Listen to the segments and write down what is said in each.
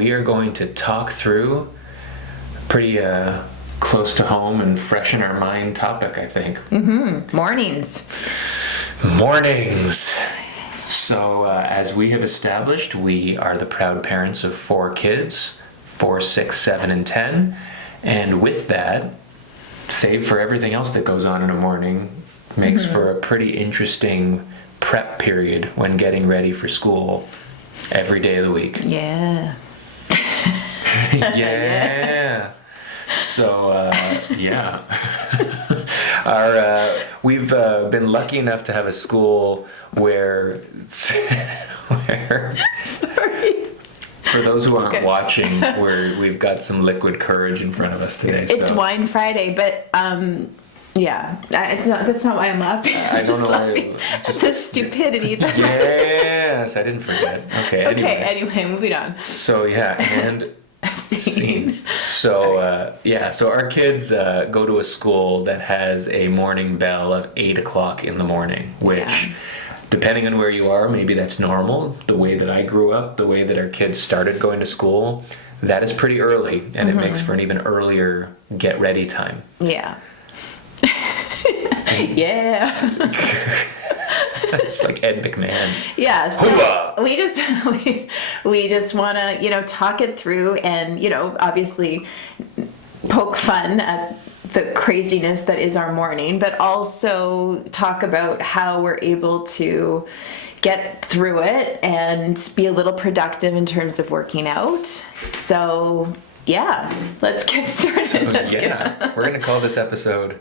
We are going to talk through a pretty close to home and fresh in our mind topic, I think. Mornings. Mornings. So as we have established, we are the proud parents of 4 kids, 4, 6, 7, and 10. And with that, save for everything else that goes on in a morning, makes for a pretty interesting prep period when getting ready for school every day of the week. Yeah. Yeah. So, yeah. We've been lucky enough to have a school where Sorry. for those who aren't watching, we've got some liquid courage in front of us today. It's so. Wine Friday, but yeah, that's not why I'm laughing. I don't know why. Just the stupidity. Yes, I didn't forget. Okay. Anyway, moving on. So yeah, and scene. So so our kids go to a school that has a morning bell of 8 o'clock in the morning, which, depending on where you are, maybe that's normal. The way that I grew up, the way that our kids started going to school, that is pretty early, and it makes for an even earlier get ready time. Yeah. Yeah. It's like Ed McMahon. Yeah, so we just want to, talk it through and, obviously poke fun at the craziness that is our morning, but also talk about how we're able to get through it and be a little productive in terms of working out. So, yeah, let's get started. So, we're going to call this episode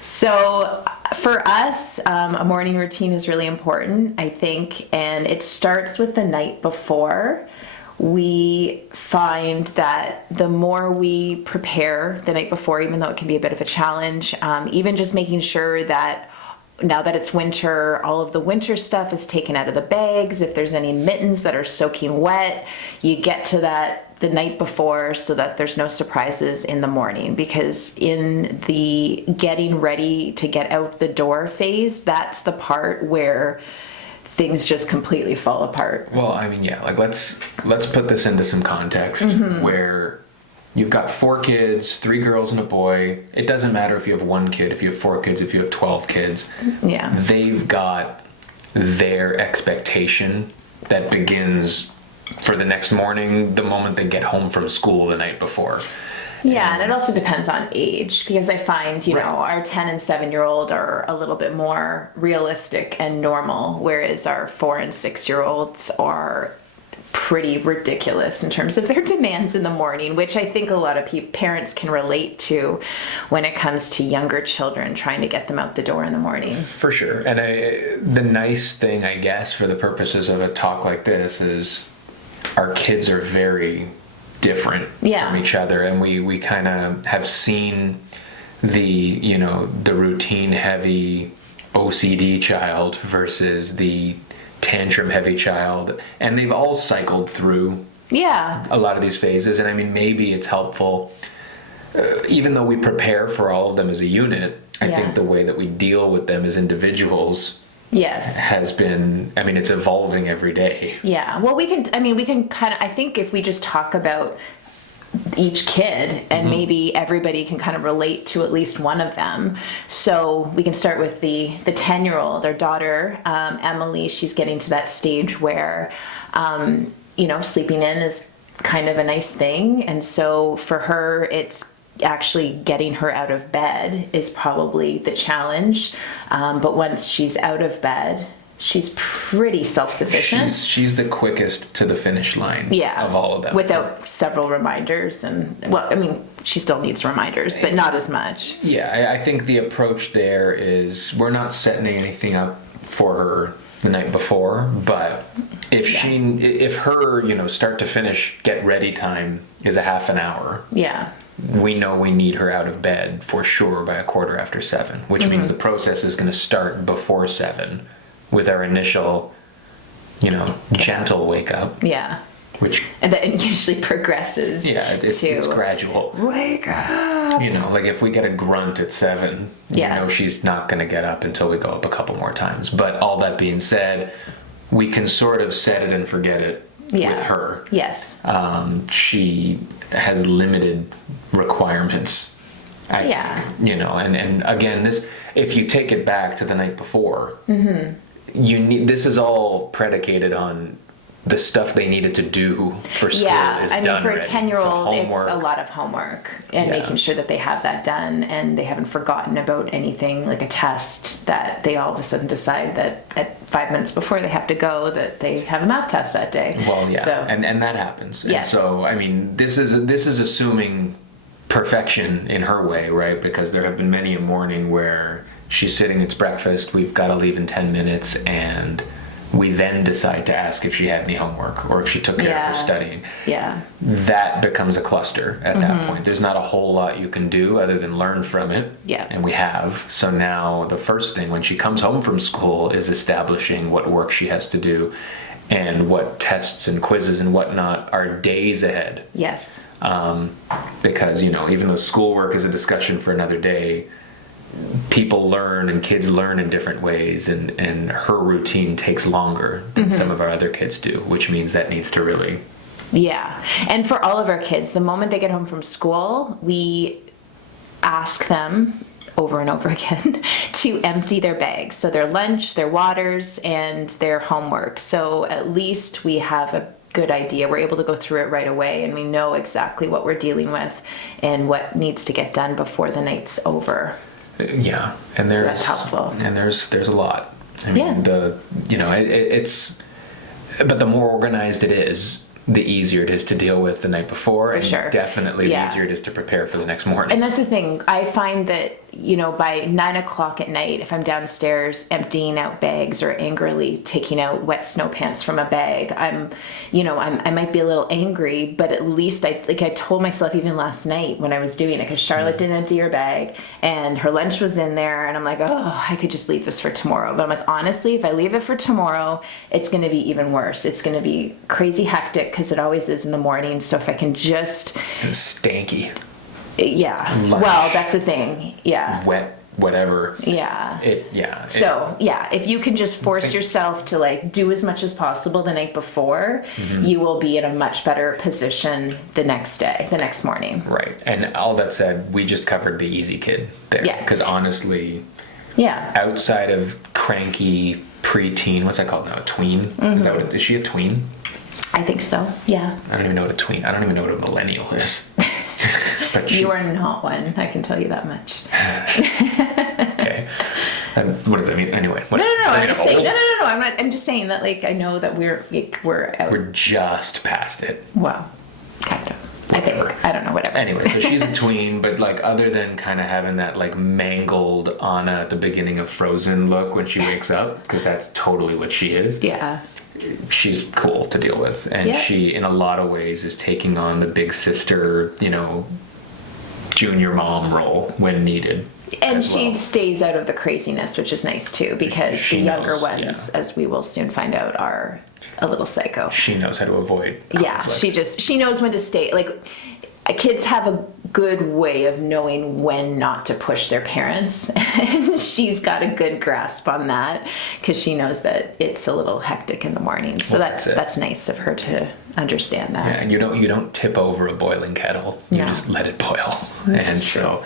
So for us, a morning routine is really important, I think, and it starts with the night before. We find that the more we prepare the night before, even though it can be a bit of a challenge, even just making sure that now that it's winter, all of the winter stuff is taken out of the bags. If there's any mittens that are soaking wet, you get to that the night before so that there's no surprises in the morning, because in the getting ready to get out the door phase, that's the part where things just completely fall apart. Well, I mean, like let's put this into some context where you've got 4 kids, 3 girls and a boy. It doesn't matter if you have 1 kid, if you have 4 kids, if you have 12 kids. Yeah. They've got their expectation that begins for the next morning, the moment they get home from school the night before. Yeah, and it also depends on age, because I find, our 10 and 7-year-old are a little bit more realistic and normal, whereas our 4 and 6-year-olds are pretty ridiculous in terms of their demands in the morning, which I think a lot of parents can relate to when it comes to younger children, trying to get them out the door in the morning. For sure. And the nice thing, I guess, for the purposes of a talk like this is our kids are very different from each other, and we kind of have seen the routine heavy OCD child versus the tantrum heavy child, and they've all cycled through a lot of these phases. And I mean, maybe it's helpful, even though we prepare for all of them as a unit, I think the way that we deal with them as individuals has been, it's evolving every day. Yeah. Well, we can kind of, I think if we just talk about each kid and maybe everybody can kind of relate to at least one of them. So we can start with the 10-year-old, our daughter, Emily. She's getting to that stage where, sleeping in is kind of a nice thing. And so for her, it's actually getting her out of bed is probably the challenge. But once she's out of bed, she's pretty self-sufficient. She's the quickest to the finish line of all of them. Without several reminders. And, she still needs reminders, but not as much. Yeah, I think the approach there is we're not setting anything up for her the night before, but if her, start to finish, get ready time is a half an hour. Yeah. We know we need her out of bed for sure by 7:15, which means the process is going to start before 7 with our initial, gentle wake up. Yeah. And then it usually progresses. Yeah, it's gradual. Wake up. Like if we get a grunt at 7, she's not going to get up until we go up a couple more times. But all that being said, we can sort of set it and forget it with her. Yes. She has limited requirements, I think, you know, and again, this, if you take it back to the night before, this is all predicated on the stuff they needed to do for school is done. Yeah, I mean, for a 10-year-old, so it's a lot of homework and making sure that they have that done and they haven't forgotten about anything like a test that they all of a sudden decide that at 5 minutes before they have to go that they have a math test that day. Well, yeah, so, and that happens. Yes. And so, I mean, this is assuming perfection in her way, right? Because there have been many a morning where she's sitting, it's breakfast, we've got to leave in 10 minutes, and we then decide to ask if she had any homework or if she took care of her studying. Yeah. That becomes a cluster at that point. There's not a whole lot you can do other than learn from it. Yeah. And we have. So now the first thing when she comes home from school is establishing what work she has to do and what tests and quizzes and whatnot are days ahead. Yes. Because, you know, even though schoolwork is a discussion for another day, people learn and kids learn in different ways, and her routine takes longer than some of our other kids do, which means that needs to really... Yeah. And for all of our kids, the moment they get home from school, we ask them over and over again to empty their bags. So their lunch, their waters, and their homework. So at least we have a good idea. We're able to go through it right away, and we know exactly what we're dealing with and what needs to get done before the night's over. Yeah, and there's so that's helpful. And there's a lot. I mean, it's but the more organized it is, the easier it is to deal with the night before, and definitely the easier it is to prepare for the next morning. And that's the thing. I find that, you know, by 9 o'clock at night, if I'm downstairs emptying out bags or angrily taking out wet snow pants from a bag, I might be a little angry, but at least I told myself even last night when I was doing it, because Charlotte didn't empty her bag and her lunch was in there, and I'm like, oh, I could just leave this for tomorrow. But I'm like, honestly, if I leave it for tomorrow, it's going to be even worse. It's going to be crazy hectic, because it always is in the morning. So if I can just... And stanky. Yeah. Lunch, well, that's the thing. Yeah. Wet, whatever. Yeah. So, if you can just force yourself to like do as much as possible the night before, you will be in a much better position the next morning. Right. And all that said, we just covered the easy kid there. Yeah. Because honestly, outside of cranky preteen, what's that called now? A tween? Is she a tween? I think so. Yeah. I don't even know what a tween. I don't even know what a millennial is. But you are not one. I can tell you that much. Okay. What does that mean? Anyway. No. I'm just saying. No. I'm not. I'm just saying that I know that we're out. We're just past it. Well, kind of. Whatever. I think. I don't know. Whatever. Anyway, so she's a tween, but other than kind of having that mangled Anna at the beginning of Frozen look when she wakes up, because that's totally what she is. Yeah. She's cool to deal with, and she in a lot of ways is taking on the big sister, junior mom role when needed. And she stays out of the craziness, which is nice too, because the younger ones, as we will soon find out, are a little psycho. She knows how to avoid conflict. Yeah, she knows when to stay. Kids have a good way of knowing when not to push their parents, and she's got a good grasp on that, because she knows that it's a little hectic in the morning. So that's nice of her to understand that. Yeah, and you don't tip over a boiling kettle. You just let it boil. That's true.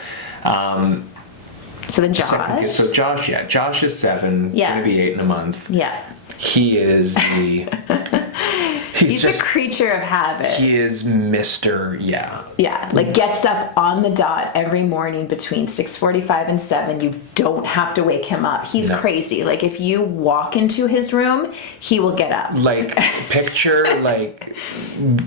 So then Josh. So Josh, Josh is 7, going to be 8 in a month. Yeah. He is the... He's just a creature of habit. He is Mr. Yeah, gets up on the dot every morning between 6:45 and 7. You don't have to wake him up. He's crazy. If you walk into his room, he will get up. Picture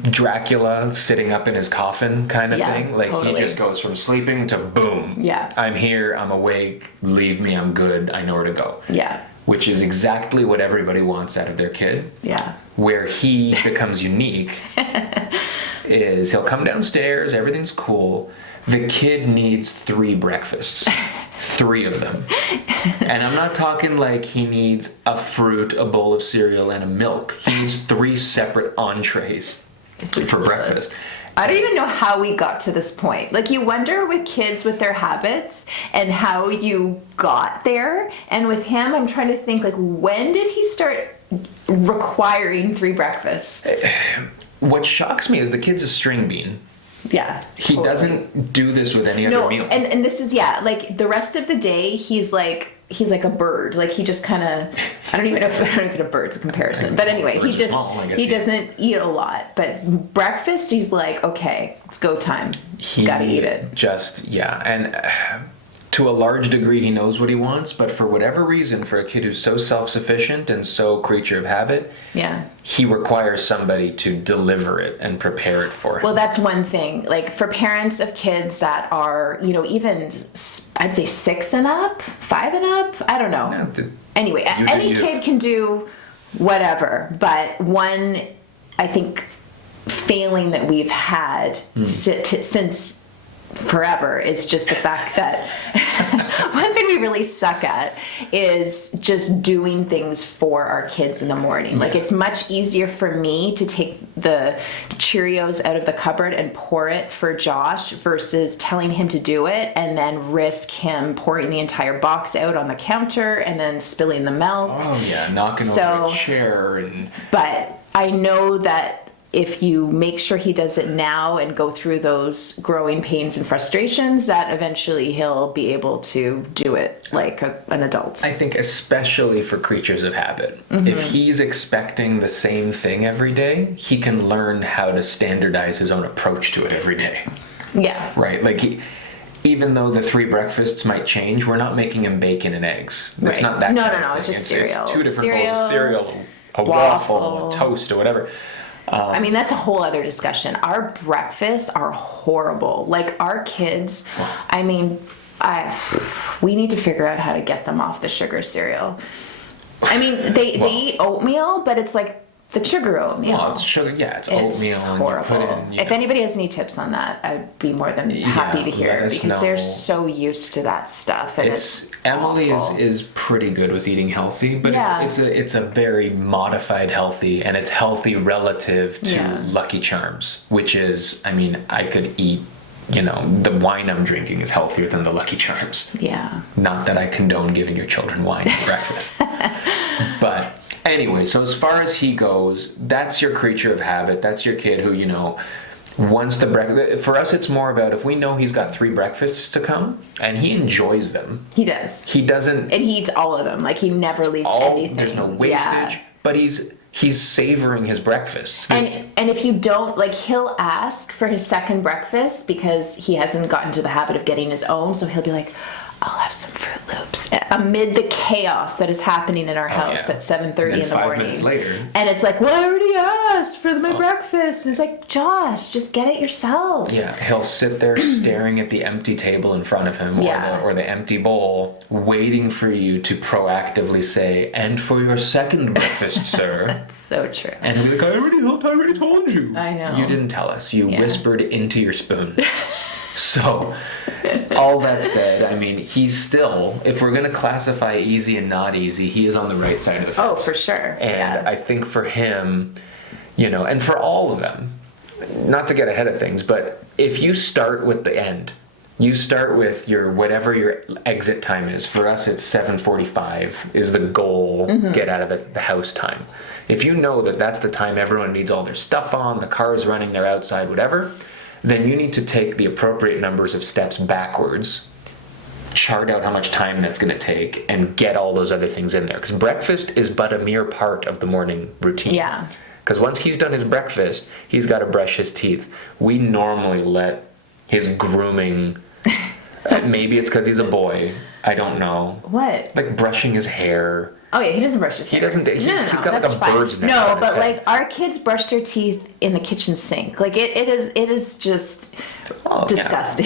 Dracula sitting up in his coffin kind of thing. Totally. He just goes from sleeping to boom. Yeah. I'm here, I'm awake, leave me, I'm good, I know where to go. Yeah. Which is exactly what everybody wants out of their kid. Yeah. Where he becomes unique is he'll come downstairs, everything's cool. The kid needs 3 breakfasts. 3 of them. And I'm not talking he needs a fruit, a bowl of cereal, and a milk. He needs 3 separate entrees for breakfast. I don't even know how we got to this point. You wonder with kids with their habits and how you got there. And with him, I'm trying to think, when did he start requiring 3 breakfasts. What shocks me is the kid's a string bean. Yeah. He doesn't do this with any other meal. And this is, like the rest of the day, he's like a bird. Like he just kind of, I don't even know if a bird's a comparison. But anyway, he doesn't eat a lot. But breakfast, he's like, okay, it's go time. Gotta eat it. And to a large degree, he knows what he wants. But for whatever reason, for a kid who's so self-sufficient and so creature of habit, he requires somebody to deliver it and prepare it for him. Well, that's one thing. Like for parents of kids that are, even I'd say 6 and up, 5 and up. I don't know. No, anyway, any kid can do whatever. But one, I think, failing that we've had since forever is just the fact that one thing we really suck at is just doing things for our kids in the morning. Like it's much easier for me to take the Cheerios out of the cupboard and pour it for Josh versus telling him to do it and then risk him pouring the entire box out on the counter and then spilling the milk. Oh yeah, knocking over a chair. But I know that if you make sure he does it now and go through those growing pains and frustrations, that eventually he'll be able to do it like an adult. I think especially for creatures of habit. If he's expecting the same thing every day, he can learn how to standardize his own approach to it every day. Yeah. Right? Like even though the 3 breakfasts might change, we're not making him bacon and eggs. It's not that kind of thing. It's just cereal. It's 2 different bowls of cereal, a waffle, a toast, or whatever. I mean, that's a whole other discussion. Our breakfasts are horrible. Like our kids, I mean, we need to figure out how to get them off the sugar cereal. I mean, they eat oatmeal, but it's like the sugar oatmeal. Well, it's sugar. Yeah, it's oatmeal. It's horrible. And if anybody has any tips on that, I'd be more than happy to hear because they're so used to that stuff. And Emily is pretty good with eating healthy, but it's a very modified healthy, and it's healthy relative to Lucky Charms, which is, I mean, I could eat, the wine I'm drinking is healthier than the Lucky Charms. Yeah. Not that I condone giving your children wine for breakfast. But anyway, so as far as he goes, that's your creature of habit. That's your kid who, once the breakfast, for us it's more about if we know he's got 3 breakfasts to come and he enjoys them. He does. He doesn't. And he eats all of them. Like he never leaves anything. There's no wastage. But he's savoring his breakfasts. And if you don't, like he'll ask for his second breakfast because he hasn't gotten to the habit of getting his own. So he'll be like, I'll have some Fruit Loops amid the chaos that is happening in our house at 7:30 in the morning. 5 minutes later. And it's like, well, I already asked for my breakfast. And it's like, Josh, just get it yourself. Yeah, he'll sit there staring at the empty table in front of him or the empty bowl, waiting for you to proactively say, and for your second breakfast, sir. That's so true. And he'll be like, I already told you. I know. You didn't tell us. You whispered into your spoon. So, all that said, I mean, he's still, if we're going to classify easy and not easy, he is on the right side of the fence. Oh, for sure. And I think for him, and for all of them, not to get ahead of things, but if you start with the end, you start with whatever your exit time is. For us, it's 7:45 is the goal, get out of the house time. If you know that that's the time everyone needs all their stuff on, the car's running, they're outside, whatever, then you need to take the appropriate numbers of steps backwards, chart out how much time that's going to take, and get all those other things in there. Because breakfast is but a mere part of the morning routine. Yeah. Because once he's done his breakfast, he's got to brush his teeth. We normally let his grooming, maybe it's because he's a boy, I don't know. What? Like brushing his hair. Oh yeah, he doesn't brush his hair. He doesn't. He's got like a bird's nest. No, but like our kids brush their teeth in the kitchen sink. Like it is just disgusting.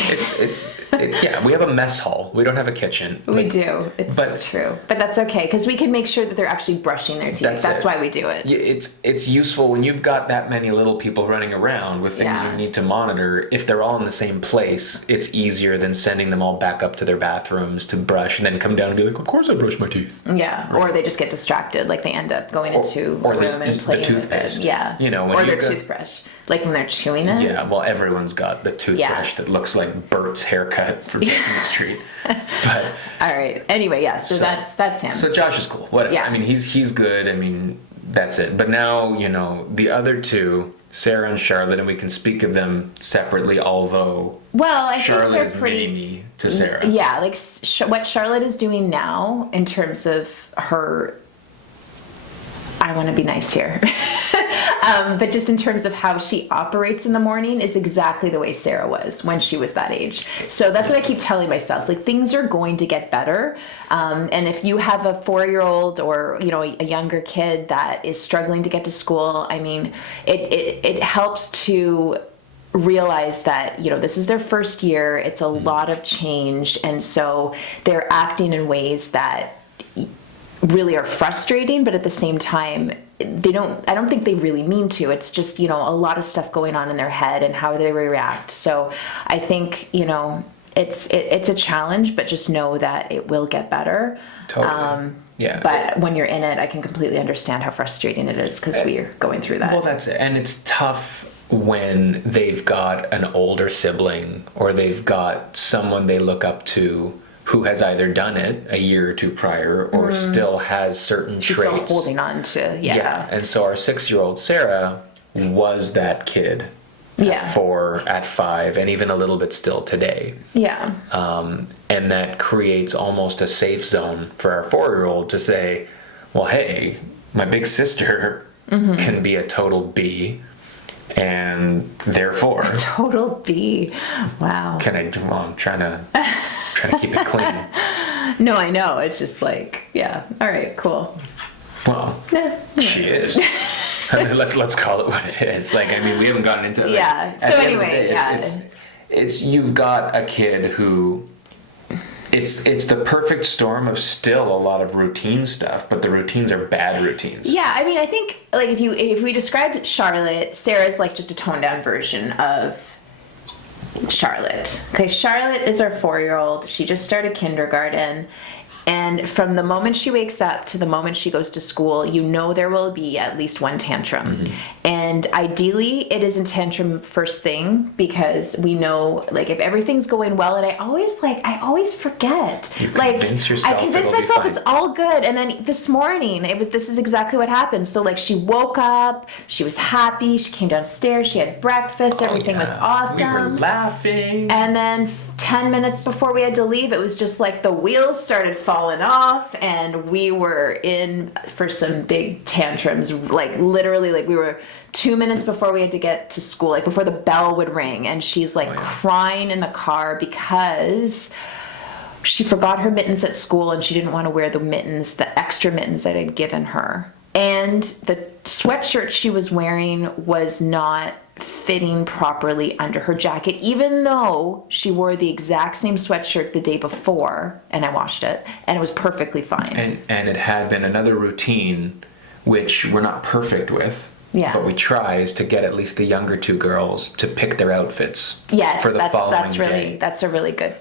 Yeah, we have a mess hall. We don't have a kitchen. We do. It's true, but that's okay because we can make sure that they're actually brushing their teeth. That's why we do it. It's useful when you've got that many little people running around with things you need to monitor. If they're all in the same place, it's easier than sending them all back up to their bathrooms to brush and then come down and be like, "Of course I brush my teeth." Yeah, right. Or they just get distracted, like they end up going into a room and playing the toothpaste. With it. Yeah, or their toothbrush, like when they're chewing it. Yeah, well, everyone's got the toothbrush that looks like Bert's haircut from Sesame Street. But all right. Anyway, so that's him. So Josh is cool. Whatever. Yeah. I mean, he's good. I mean, that's it. But now, the other two, Sarah and Charlotte, and we can speak of them separately, although Charlotte is mini-me to Sarah. Yeah, like what Charlotte is doing now in terms of her, I want to be nice here, but just in terms of how she operates in the morning is exactly the way Sarah was when she was that age. So that's what I keep telling myself, like things are going to get better. And if you have a 4-year-old or, a younger kid that is struggling to get to school, I mean, it helps to realize that, this is their first year. It's a lot of change. And so they're acting in ways that really are frustrating, but at the same time, I don't think they really mean to. It's just, a lot of stuff going on in their head and how they react. So I think, it's a challenge, but just know that it will get better. Totally. Yeah. But when you're in it, I can completely understand how frustrating it is because we're going through that. Well, that's it. And it's tough when they've got an older sibling or they've got someone they look up to who has either done it a year or two prior or still has certain traits. Still holding on to, yeah. And so our 6-year-old Sarah was that kid at 4, at 5, and even a little bit still today. Yeah. And that creates almost a safe zone for our 4-year-old to say, well, hey, my big sister can be a total B, and therefore... A total B. Wow. I'm trying to keep it clean. No, I know. It's just like, yeah. All right, cool. Well, she is. I mean, let's call it what it is. Like, I mean, we haven't gotten into it. Yeah. So anyway, it's you've got a kid who it's the perfect storm of still a lot of routine stuff, but the routines are bad routines. Yeah, I mean, I think like if we describe Charlotte, Sarah's like just a toned down version of Charlotte. Okay, Charlotte is our 4-year-old. She just started kindergarten. And from the moment she wakes up to the moment she goes to school, there will be at least one tantrum. And ideally, it is a tantrum first thing because we know, like, if everything's going well, and I always forget. I convince myself it's all good. And then this morning, this is exactly what happened. So, like, she woke up, she was happy, she came downstairs, she had breakfast, everything was awesome. We were laughing. And then 10 minutes before we had to leave, it was just like the wheels started falling off and we were in for some big tantrums. Like literally, like we were 2 minutes before we had to get to school, like before the bell would ring, and she's like crying in the car because she forgot her mittens at school and she didn't want to wear the extra mittens that I'd given her. And the sweatshirt she was wearing was not fitting properly under her jacket, even though she wore the exact same sweatshirt the day before, and I washed it, and it was perfectly fine. And it had been another routine, which we're not perfect with, but we try, is to get at least the younger two girls to pick their outfits for the following day. That's a really good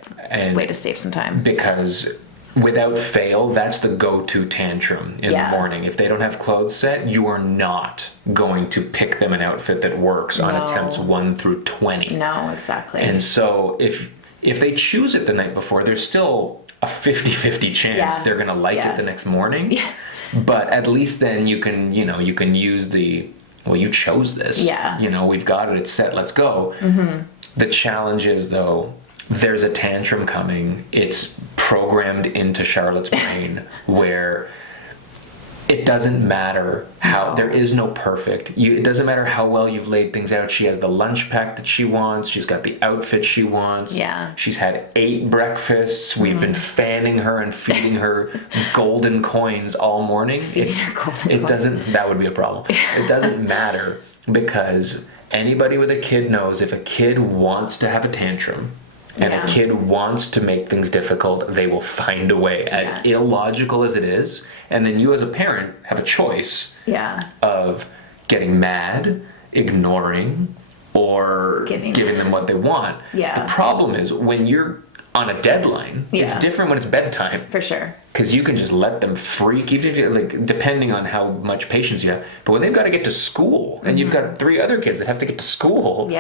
way to save some time. Because without fail, that's the go-to tantrum in the morning. If they don't have clothes set, you are not going to pick them an outfit that works on attempts 1 through 20. No, exactly. And so if they choose it the night before, there's still a 50-50 chance they're going to like it the next morning. Yeah. But at least then you can use you chose this. Yeah. We've got it, it's set, let's go. The challenge is, though, there's a tantrum coming. It's programmed into Charlotte's brain where it doesn't matter how, there is no perfect. It doesn't matter how well you've laid things out. She has the lunch pack that she wants. She's got the outfit she wants. Yeah. She's had 8 breakfasts. We've been fanning her and feeding her golden coins all morning. That would be a problem. It doesn't matter because anybody with a kid knows if a kid wants to have a tantrum, and a kid wants to make things difficult, they will find a way, as illogical as it is. And then you as a parent have a choice of getting mad, ignoring, or giving them what they want. The problem is when you're on a deadline, it's different when it's bedtime. For sure. Because you can just let them freak, even if you, depending on how much patience you have. But when they've got to get to school, and you've got 3 other kids that have to get to school,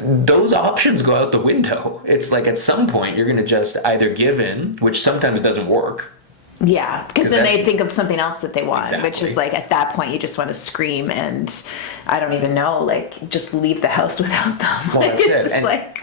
those options go out the window. It's like at some point you're going to just either give in, which sometimes doesn't work, Yeah, because then they think of something else that they want, exactly. which is like at that point you just want to scream and I don't even know, like just leave the house without them. Well, that's it.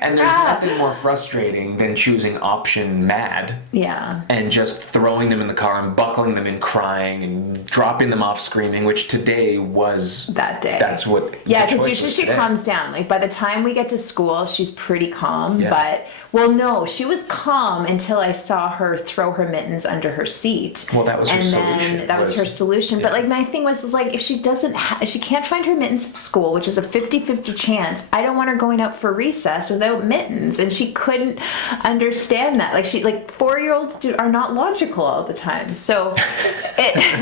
And there's ah. nothing more frustrating than choosing option mad. Yeah. And just throwing them in the car and buckling them in crying and dropping them off screaming, which today was that day. That's what. Yeah, because usually she calms down. Like by the time we get to school, she's pretty calm. Yeah. But well, no, she was calm until I saw her throw her mittens under her seat. Well, that was her solution. And then that was her solution. Yeah. But like my thing was like if she doesn't, if she can't find her mittens at school, which is a 50-50 chance, I don't want her going out for recess without mittens. And she couldn't understand that. Like 4-year-olds are not logical all the time. So,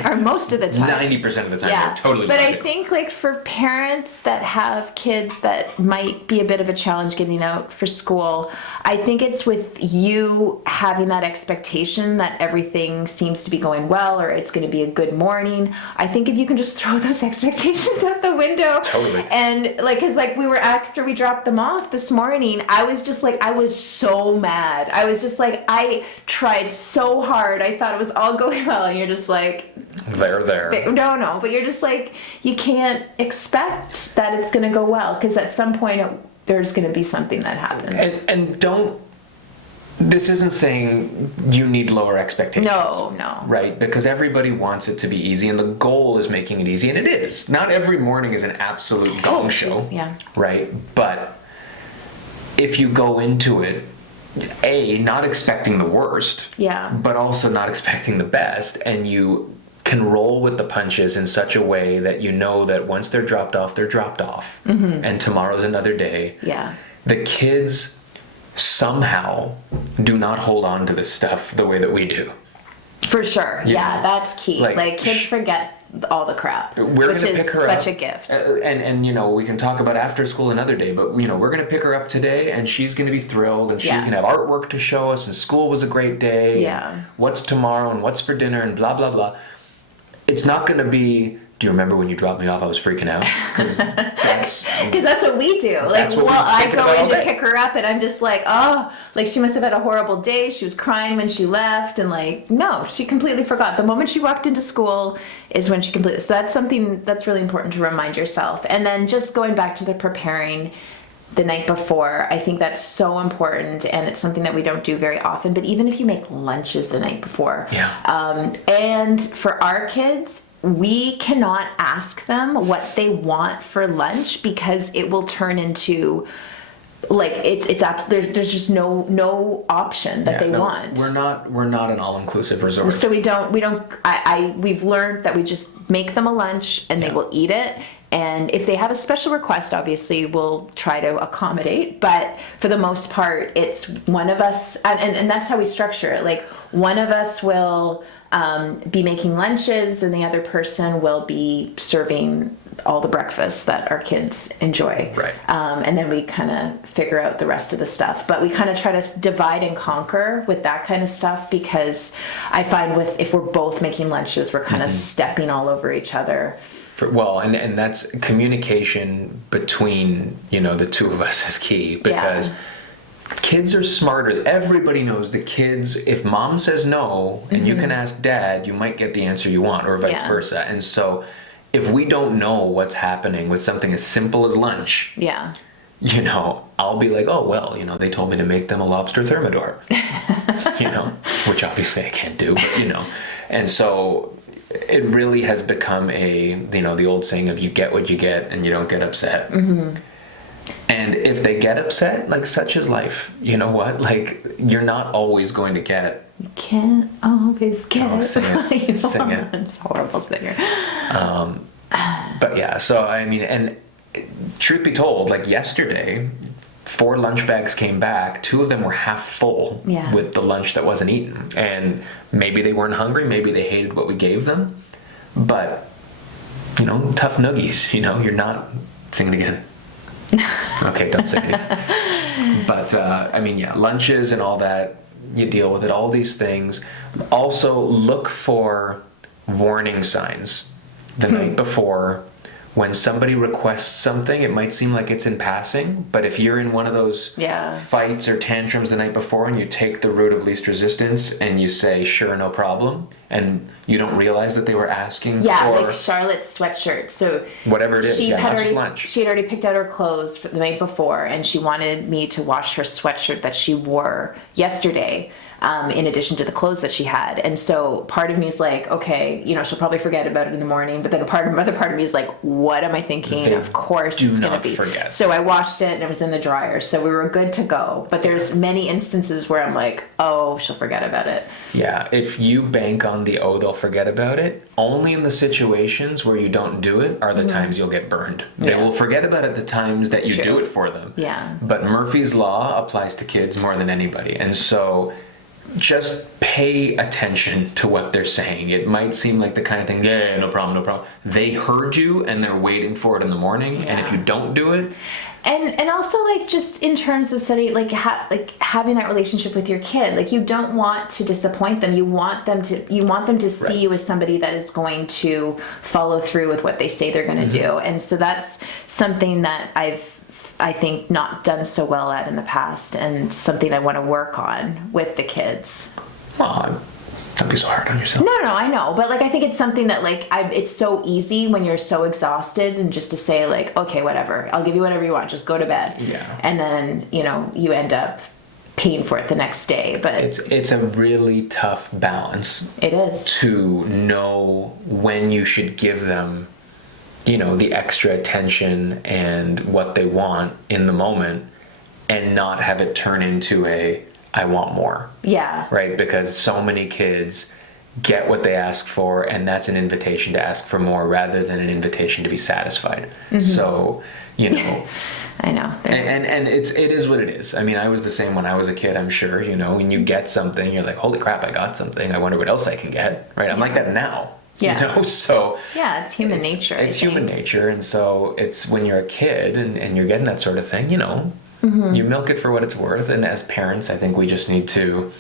or most of the time. 90% of the time, they're totally But logical. I think like for parents that have kids that might be a bit of a challenge getting out for school, I think it's with you having that expectation that everything seems to be going well or it's going to be a good morning. I think if you can just throw those expectations out the window. Totally. And like, cause like after we dropped them off this morning, I was just like, I was so mad. I was just like, I tried so hard. I thought it was all going well. And you're just like, no, but you're just like, you can't expect that it's going to go well. Cause at some point there's going to be something that happens. And this isn't saying you need lower expectations. No. Right? Because everybody wants it to be easy, and the goal is making it easy, and it is. Not every morning is an absolute gong show. Yeah. Right? But if you go into it, not expecting the worst, yeah, but also not expecting the best, and you can roll with the punches in such a way that you know that once they're dropped off, mm-hmm. and tomorrow's another day. Yeah. The kids somehow do not hold on to this stuff the way that we do. For sure. Yeah, that's key. Like kids forget all the crap, which is such a gift. And you know, we can talk about after school another day, but you know, we're going to pick her up today and she's going to be thrilled and she's going to have artwork to show us and school was a great day. Yeah. And what's tomorrow and what's for dinner and blah, blah, blah. It's not going to be, do you remember when you dropped me off? I was freaking out. Because that's what we do. Like, I go in to pick her up and I'm just like, oh, like she must have had a horrible day. She was crying when she left. And like, no, she completely forgot. The moment she walked into school is when she completely, so that's something that's really important to remind yourself. And then just going back to the preparing the night before, I think that's so important, and it's something that we don't do very often. But even if you make lunches the night before, and for our kids, we cannot ask them what they want for lunch because it will turn into like there's just no option that they want. We're not an all-inclusive resort. So we've learned that we just make them a lunch and they will eat it. And if they have a special request, obviously we'll try to accommodate. But for the most part, it's one of us, and that's how we structure it. Like one of us will be making lunches, and the other person will be serving all the breakfasts that our kids enjoy. Right. And then we kind of figure out the rest of the stuff. But we kind of try to divide and conquer with that kind of stuff, because I find if we're both making lunches, we're kind of stepping all over each other. And that's communication between, the two of us is key, because kids are smarter. Everybody knows the kids, if mom says no and you can ask dad, you might get the answer you want, or vice versa. And so if we don't know what's happening with something as simple as lunch, I'll be like, oh, well, they told me to make them a lobster thermidor, which obviously I can't do, but, and so it really has become the old saying of you get what you get and you don't get upset. And if they get upset, like such is life, you know what? Like you're not always going to get. You can't always get. Oh, sing it. Sing it. I'm just a horrible singer. But yeah, so I mean, and truth be told, like yesterday, 4 lunch bags came back. 2 of them were half full with the lunch that wasn't eaten. And maybe they weren't hungry. Maybe they hated what we gave them. But, tough noogies, you're not singing again. Okay, don't sing it. But, lunches and all that, you deal with it, all these things. Also, look for warning signs the night before. When somebody requests something, it might seem like it's in passing, but if you're in one of those fights or tantrums the night before and you take the route of least resistance and you say, sure, no problem, and you don't realize that they were asking for like Charlotte's sweatshirt. So whatever it is, she had already lunch. She had already picked out her clothes for the night before, and she wanted me to wash her sweatshirt that she wore yesterday. In addition to the clothes that she had. And so part of me is like, okay, she'll probably forget about it in the morning. But then another part of me is like, what am I thinking? Of course it's going to be. Forget. So I washed it and it was in the dryer. So we were good to go. But there's many instances where I'm like, oh, she'll forget about it. Yeah, if you bank on they'll forget about it, only in the situations where you don't do it are the times you'll get burned. They will forget about it the times that you do it for them. Yeah. But Murphy's Law applies to kids more than anybody. And so just pay attention to what they're saying. It might seem like the kind of thing, yeah, no problem. They heard you and they're waiting for it in the morning. And if you don't do it, and also like just in terms of study, like having that relationship with your kid, like you don't want to disappoint them. You want them to see you as somebody that is going to follow through with what they say they're going to do. And so that's something that I think not done so well at in the past, and something I want to work on with the kids. Well, don't be so hard on yourself. No, I know, but like I think it's something that like it's so easy when you're so exhausted, and just to say like, okay, whatever, I'll give you whatever you want, just go to bed. Yeah. And then you end up paying for it the next day. But it's a really tough balance. It is to know when you should give them the extra attention and what they want in the moment, and not have it turn into I want more. Yeah. Right? Because so many kids get what they ask for, and that's an invitation to ask for more rather than an invitation to be satisfied. So, I know. And it is what it is. I mean, I was the same when I was a kid, I'm sure. When you get something, you're like, holy crap, I got something. I wonder what else I can get. Right? I'm like that now. Yeah. So yeah, it's human nature. It's human nature, and so it's when you're a kid and you're getting that sort of thing, you milk it for what it's worth. And as parents, I think we just need to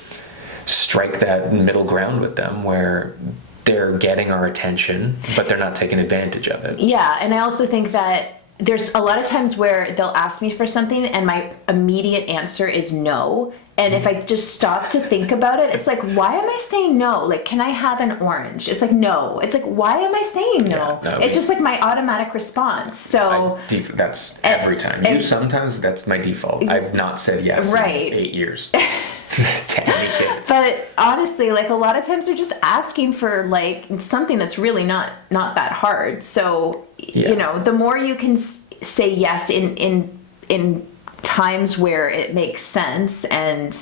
strike that middle ground with them where they're getting our attention, but they're not taking advantage of it. Yeah, and I also think that there's a lot of times where they'll ask me for something and my immediate answer is no. And if I just stop to think about it, it's like, why am I saying no? Like, can I have an orange? It's like, no. It's like, why am I saying no? Yeah, no, it's just like my automatic response. So that's every time. Sometimes that's my default. I've not said yes in 8 years to any kid. But honestly, like a lot of times they're just asking for like something that's really not that hard. So, the more you can say yes in times where it makes sense, and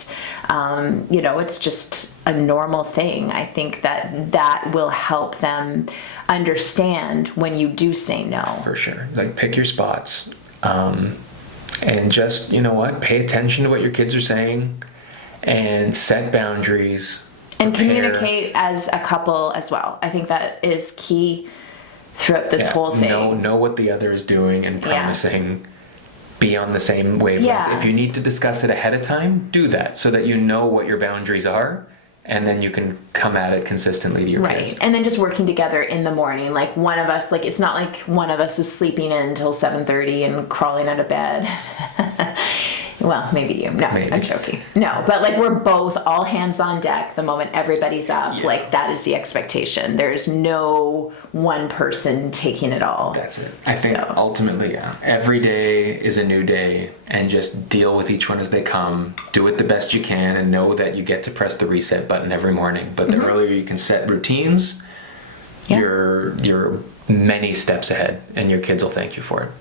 it's just a normal thing, I think that will help them understand when you do say no. For sure. Like, pick your spots, and just pay attention to what your kids are saying, and set boundaries and communicate as a couple as well. I think that is key throughout this whole thing. Know what the other is doing, and promising be on the same wavelength. Yeah. If you need to discuss it ahead of time, do that so that you know what your boundaries are, and then you can come at it consistently to your kids. Right. And then just working together in the morning. Like one of us, like it's not like one of us is sleeping in until 7:30 and crawling out of bed. Well, maybe you. No, maybe. I'm joking. No, but like we're both all hands on deck the moment everybody's up. Yeah. Like that is the expectation. There's no one person taking it all. That's it. I think ultimately, every day is a new day, and just deal with each one as they come. Do it the best you can, and know that you get to press the reset button every morning. But the earlier you can set routines, you're many steps ahead, and your kids will thank you for it.